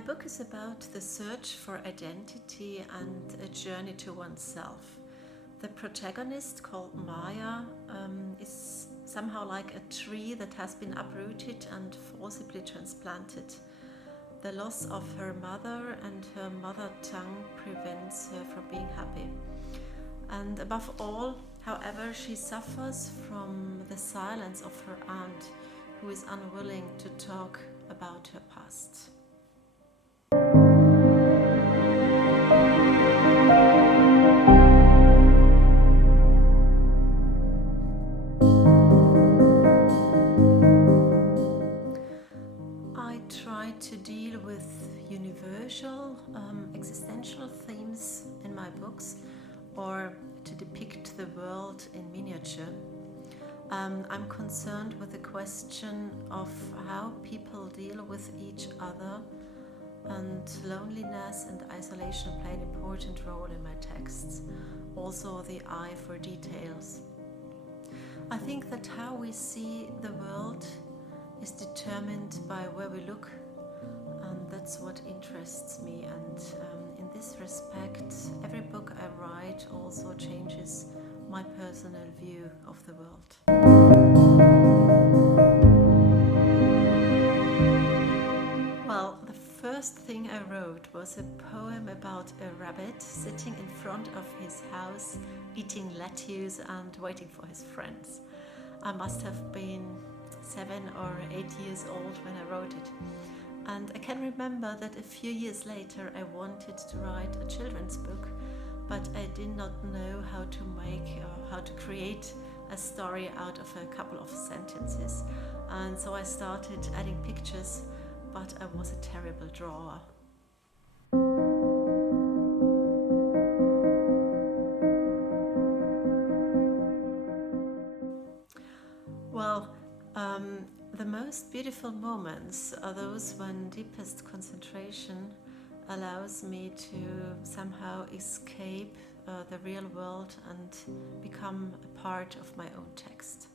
My book is about the search for identity and a journey to oneself. The protagonist, called Maya, is somehow like a tree that has been uprooted and forcibly transplanted. The loss of her mother and her mother tongue prevents her from being happy. And above all, however, she suffers from the silence of her aunt, who is unwilling to talk about her past. I try to deal with universal, existential themes in my books, or to depict the world in miniature. I'm concerned with the question of how people deal with each other, and loneliness and isolation play an important role in my texts. Also the eye for details. I think that how we see the world is determined by where we look, and that's what interests me. And in this respect, every book I write also changes my personal view of the world. Well, the first thing I wrote was a poem about a rabbit sitting in front of his house, eating lettuce and waiting for his friends. I must have been 7 or 8 years old when I wrote it. And I can remember that a few years later I wanted to write a children's book, but I did not know how to make or how to create a story out of a couple of sentences. And so I started adding pictures, but I was a terrible drawer. Well, the most beautiful moments are those when deepest concentration allows me to somehow escape the real world and become a part of my own text.